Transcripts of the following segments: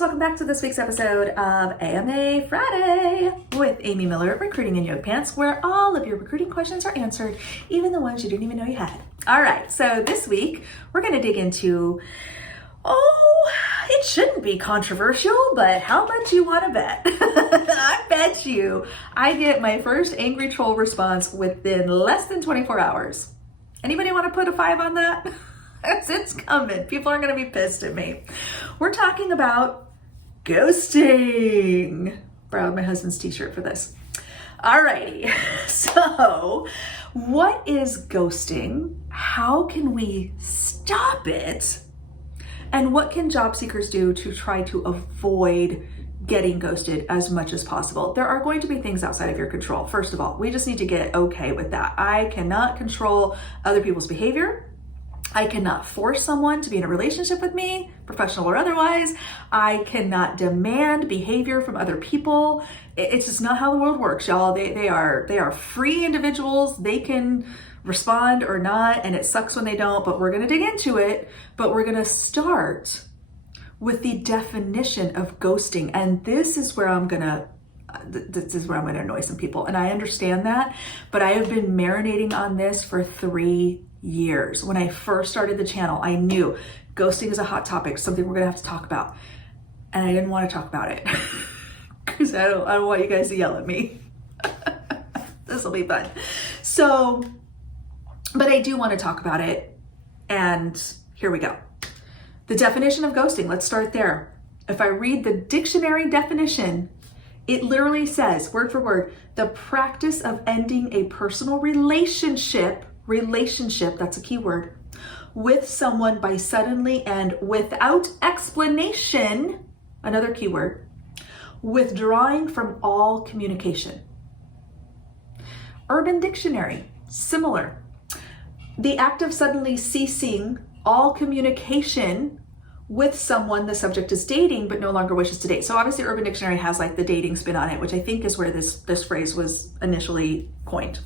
welcome back to this week's episode of AMA Friday with Amy Miller of Recruiting in Yoga Pants, where all of your recruiting questions are answered, even the ones you didn't even know you had. All right, so this week we're going to dig into, it shouldn't be controversial, but how much you want to bet? I bet you I get my first angry troll response within less than 24 hours. Anybody want to put a 5 on that? It's coming. People are going to be pissed at me. We're talking about ghosting. Borrowed my husband's t-shirt for this. Alrighty. So, what is ghosting? How can we stop it? And what can job seekers do to try to avoid getting ghosted as much as possible? There are going to be things outside of your control. First of all, we just need to get okay with that. I cannot control other people's behavior. I cannot force someone to be in a relationship with me, professional or otherwise. I cannot demand behavior from other people. It's just not how the world works, y'all. They are free individuals. They can respond or not, and it sucks when they don't, but we're gonna dig into it. But we're gonna start with the definition of ghosting. And this is where I'm gonna annoy some people. And I understand that, but I have been marinating on this for 3 years. When I first started the channel, I knew ghosting is a hot topic, something we're gonna have to talk about. And I didn't want to talk about it because I don't want you guys to yell at me. This will be fun. So, but I do want to talk about it. And here we go. The definition of ghosting, let's start there. If I read the dictionary definition, it literally says, word for word, the practice of ending a personal relationship, that's a key word, with someone by suddenly and without explanation, another key word, withdrawing from all communication. Urban Dictionary, similar. The act of suddenly ceasing all communication with someone the subject is dating but no longer wishes to date. So obviously Urban Dictionary has like the dating spin on it, which I think is where this phrase was initially coined.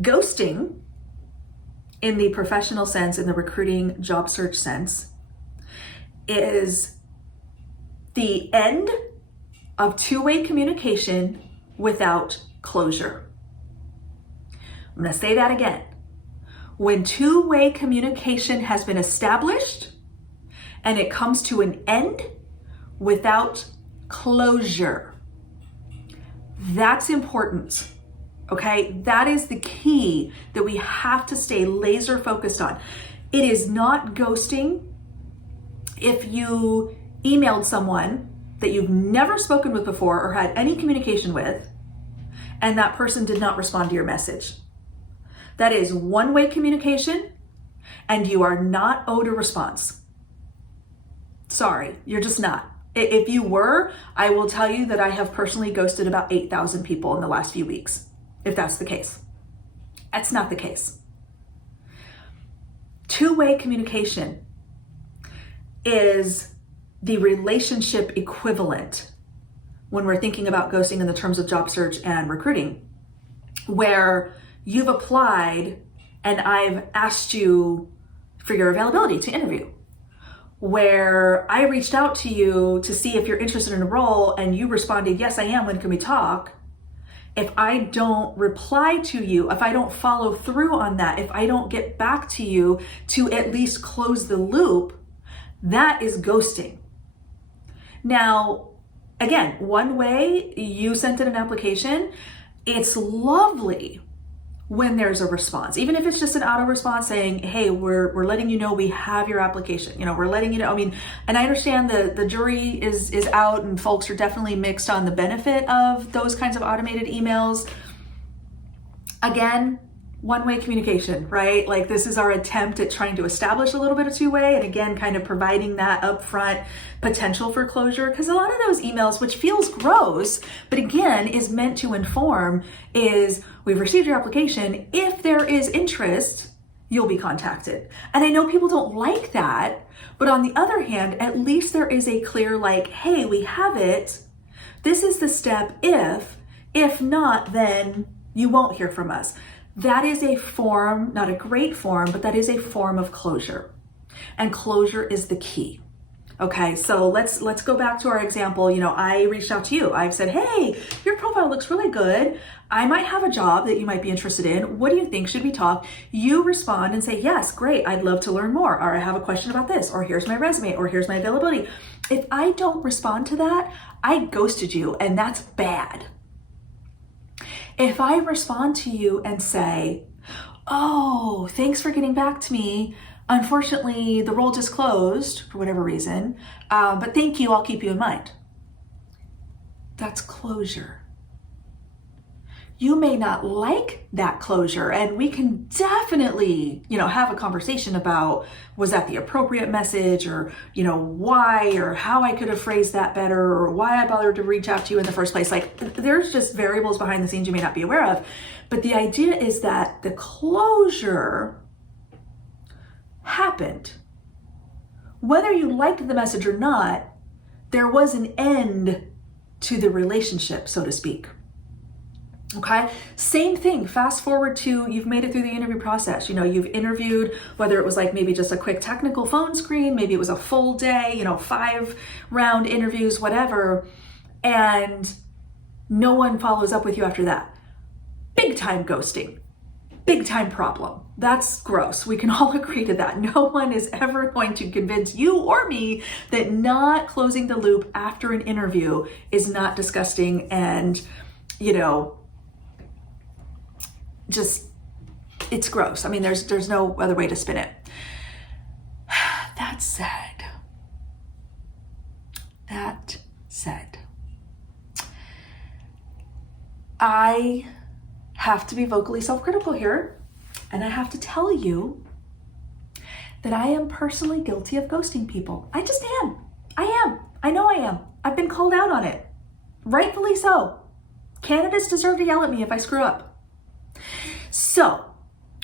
Ghosting, in the professional sense, in the recruiting job search sense, is the end of two-way communication without closure. I'm going to say that again. When two-way communication has been established and it comes to an end without closure, that's important. Okay, that is the key that we have to stay laser focused on. It is not ghosting if you emailed someone that you've never spoken with before or had any communication with, and that person did not respond to your message. That is one-way communication, and you are not owed a response. Sorry, you're just not. If you were, I will tell you that I have personally ghosted about 8,000 people in the last few weeks. If that's the case. That's not the case. Two-way communication is the relationship equivalent when we're thinking about ghosting in the terms of job search and recruiting, where you've applied and I've asked you for your availability to interview, where I reached out to you to see if you're interested in a role and you responded, yes, I am, when can we talk? If I don't reply to you, if I don't follow through on that, if I don't get back to you to at least close the loop, that is ghosting. Now, again, one way, you sent in an application, it's lovely when there's a response, even if it's just an auto response saying, hey, we're letting you know we have your application. We're letting you know. And I understand the jury is out and folks are definitely mixed on the benefit of those kinds of automated emails. Again, one-way communication, right? Like this is our attempt at trying to establish a little bit of two-way, and again, kind of providing that upfront potential for closure. Because a lot of those emails, which feels gross, but again, is meant to inform, is we've received your application. If there is interest, you'll be contacted. And I know people don't like that, but on the other hand, at least there is a clear like, hey, we have it. This is the step if not, then you won't hear from us. That is a form, not a great form, but that is a form of closure. And closure is the key. Okay, so let's go back to our example. I reached out to you. I've said, hey, your profile looks really good. I might have a job that you might be interested in. What do you think? Should we talk? You respond and say, yes, great. I'd love to learn more. Or I have a question about this. Or here's my resume. Or here's my availability. If I don't respond to that, I ghosted you, and that's bad. If I respond to you and say, oh, thanks for getting back to me. Unfortunately, the role just closed for whatever reason, but thank you, I'll keep you in mind. That's closure. You may not like that closure, and we can definitely, have a conversation about, was that the appropriate message, or, why, or how I could have phrased that better, or why I bothered to reach out to you in the first place. Like, there's just variables behind the scenes you may not be aware of. But the idea is that the closure happened. Whether you liked the message or not, there was an end to the relationship, so to speak. Okay, same thing. Fast forward to you've made it through the interview process. You've interviewed, whether it was like maybe just a quick technical phone screen, maybe it was a full day, 5-round interviews, whatever, and no one follows up with you after that. Big time ghosting. Big time problem. That's gross. We can all agree to that. No one is ever going to convince you or me that not closing the loop after an interview is not disgusting and, just, it's gross. I mean, there's no other way to spin it. That said, I have to be vocally self-critical here, and I have to tell you that I am personally guilty of ghosting people. I just am. I am. I know I am. I've been called out on it. Rightfully so. Candidates deserve to yell at me if I screw up. So,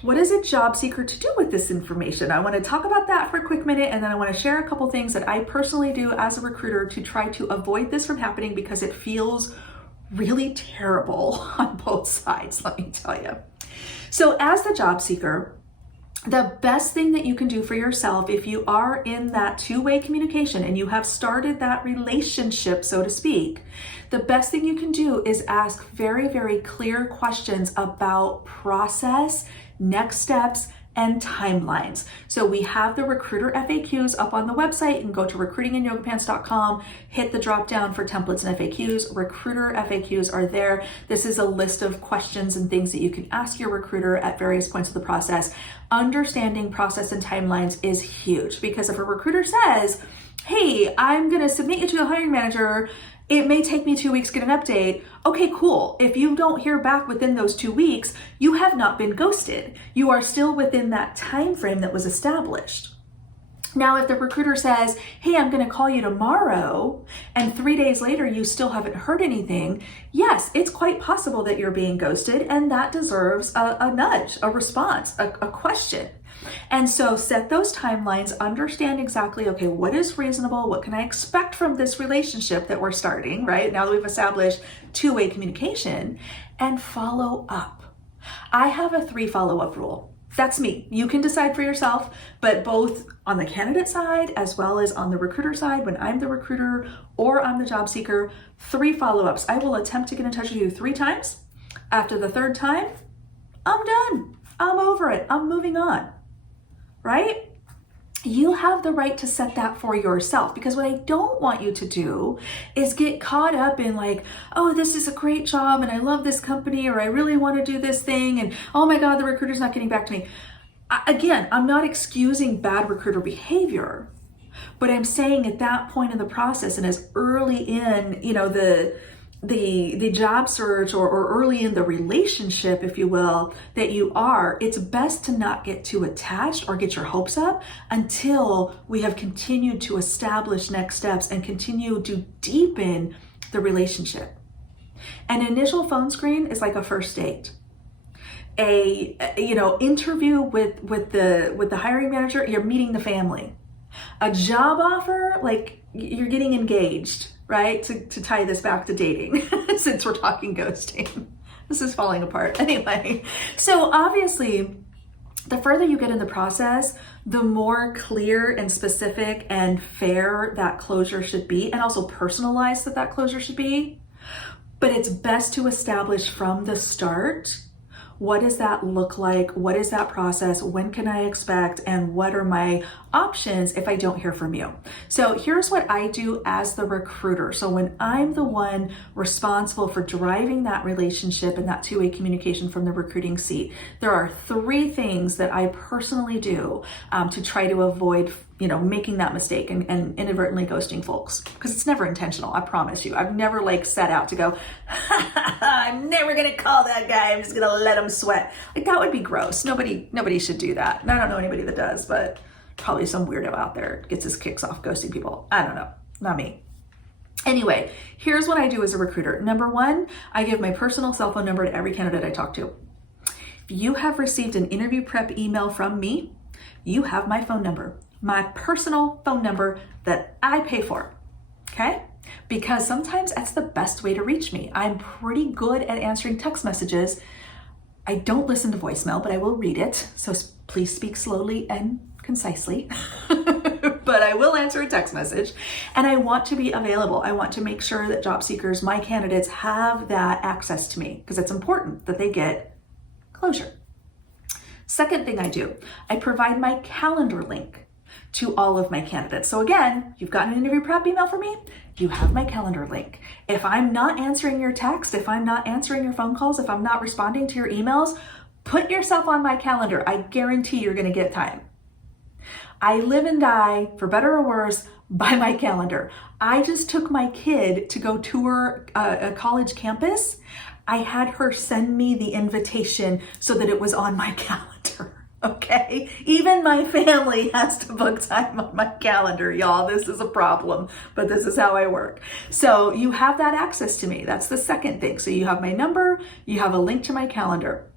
what is a job seeker to do with this information? I want to talk about that for a quick minute, and then I want to share a couple things that I personally do as a recruiter to try to avoid this from happening, because it feels really terrible on both sides, let me tell you. So as the job seeker, the best thing that you can do for yourself, if you are in that two-way communication and you have started that relationship, so to speak, the best thing you can do is ask very, very clear questions about process, next steps, and timelines. So we have the recruiter FAQs up on the website. You can go to recruitinginyogapants.com, hit the drop down for templates and FAQs. Recruiter FAQs are there. This is a list of questions and things that you can ask your recruiter at various points of the process. Understanding process and timelines is huge, because if a recruiter says, hey, I'm going to submit you to the hiring manager, it may take me 2 weeks to get an update. Okay, cool. If you don't hear back within those 2 weeks, you have not been ghosted. You are still within that time frame that was established. Now, if the recruiter says, hey, I'm going to call you tomorrow, and 3 days later you still haven't heard anything, yes, it's quite possible that you're being ghosted, and that deserves a nudge, a response, a question. And so set those timelines, understand exactly, okay, what is reasonable? What can I expect from this relationship that we're starting, right? Now that we've established two-way communication, and follow up. I have a 3 follow-up rule. That's me. You can decide for yourself, but both on the candidate side as well as on the recruiter side, when I'm the recruiter or I'm the job seeker, 3 follow-ups. I will attempt to get in touch with you 3 times. After the 3rd time, I'm done. I'm over it. I'm moving on. Right? You have the right to set that for yourself, because what I don't want you to do is get caught up in like, oh, this is a great job and I love this company, or I really want to do this thing, and oh my God, the recruiter's not getting back to me. Again, I'm not excusing bad recruiter behavior, but I'm saying at that point in the process, and as early in, the job search or early in the relationship, if you will, that you are, it's best to not get too attached or get your hopes up until we have continued to establish next steps and continue to deepen the relationship. An initial phone screen is like a first date. Interview with the hiring manager, you're meeting the family. A job offer, like you're getting engaged, right? To tie this back to dating, since we're talking ghosting. This is falling apart. Anyway, so obviously the further you get in the process, the more clear and specific and fair that closure should be, and also personalized that closure should be. But it's best to establish from the start, what does that look like? What is that process? When can I expect? And what are my options if I don't hear from you? So here's what I do as the recruiter. So when I'm the one responsible for driving that relationship and that two-way communication from the recruiting seat, there are 3 things that I personally do to try to avoid making that mistake and inadvertently ghosting folks, because it's never intentional. I promise you. I've never set out to go, I'm never going to call that guy. I'm just going to let him sweat. That would be gross. Nobody should do that. And I don't know anybody that does, but probably some weirdo out there gets his kicks off ghosting people. I don't know. Not me. Anyway, here's what I do as a recruiter. Number 1, I give my personal cell phone number to every candidate I talk to. If you have received an interview prep email from me, you have my phone number. My personal phone number that I pay for, okay? Because sometimes that's the best way to reach me. I'm pretty good at answering text messages. I don't listen to voicemail, but I will read it. So please speak slowly and concisely. But I will answer a text message, and I want to be available. I want to make sure that job seekers, my candidates, have that access to me, because it's important that they get closure. Second thing I do, I provide my calendar link to all of my candidates. So again, you've got an interview prep email from me, you have my calendar link. If I'm not answering your text, if I'm not answering your phone calls, if I'm not responding to your emails, put yourself on my calendar. I guarantee you're gonna get time. I live and die, for better or worse, by my calendar. I just took my kid to go tour a college campus. I had her send me the invitation so that it was on my calendar. Okay, even my family has to book time on my calendar, y'all. This is a problem, but this is how I work. So you have that access to me. That's the second thing. So you have my number, you have a link to my calendar.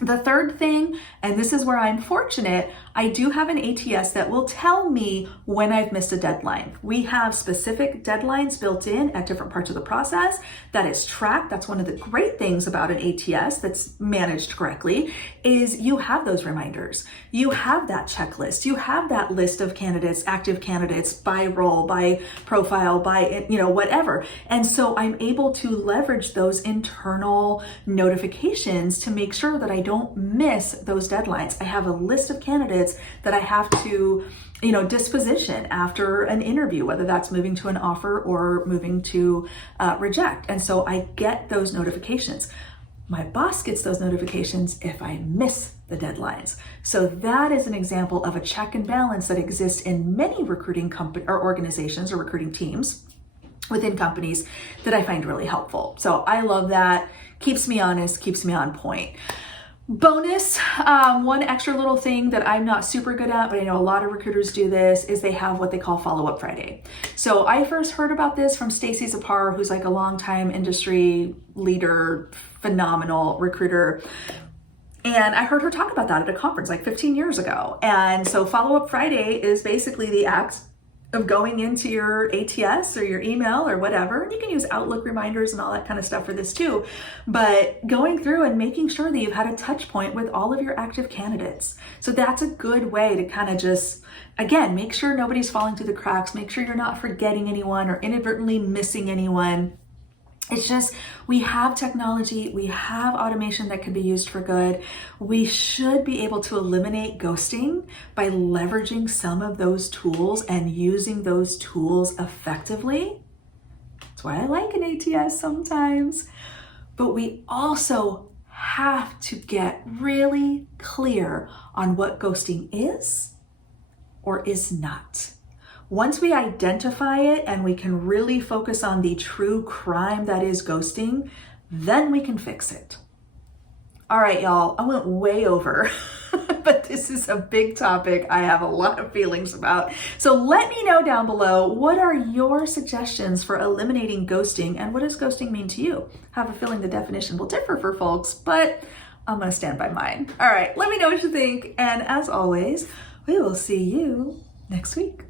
The third thing, and this is where I'm fortunate, I do have an ATS that will tell me when I've missed a deadline. We have specific deadlines built in at different parts of the process that is tracked. That's one of the great things about an ATS that's managed correctly, is you have those reminders. You have that checklist. You have that list of candidates, active candidates, by role, by profile, by, whatever. And so I'm able to leverage those internal notifications to make sure that I don't miss those deadlines. I have a list of candidates that I have to, disposition after an interview, whether that's moving to an offer or moving to reject. And so I get those notifications. My boss gets those notifications if I miss the deadlines. So that is an example of a check and balance that exists in many recruiting company or organizations or recruiting teams within companies that I find really helpful. So I love that. Keeps me honest, keeps me on point. Bonus, one extra little thing that I'm not super good at, but I know a lot of recruiters do this, is they have what they call Follow-Up Friday. So I first heard about this from Stacy Zapar, who's like a longtime industry leader, phenomenal recruiter. And I heard her talk about that at a conference like 15 years ago. And so Follow-Up Friday is basically the act of going into your ATS or your email or whatever, and you can use Outlook reminders and all that kind of stuff for this too, but going through and making sure that you've had a touch point with all of your active candidates. So that's a good way to kind of just, again, make sure nobody's falling through the cracks, make sure you're not forgetting anyone or inadvertently missing anyone. It's just, we have technology, we have automation that can be used for good. We should be able to eliminate ghosting by leveraging some of those tools and using those tools effectively. That's why I like an ATS sometimes. But we also have to get really clear on what ghosting is or is not. Once we identify it and we can really focus on the true crime that is ghosting, then we can fix it. All right, y'all, I went way over, but this is a big topic I have a lot of feelings about. So let me know down below, what are your suggestions for eliminating ghosting, and what does ghosting mean to you? I have a feeling the definition will differ for folks, but I'm gonna stand by mine. All right, let me know what you think, and as always, we will see you next week.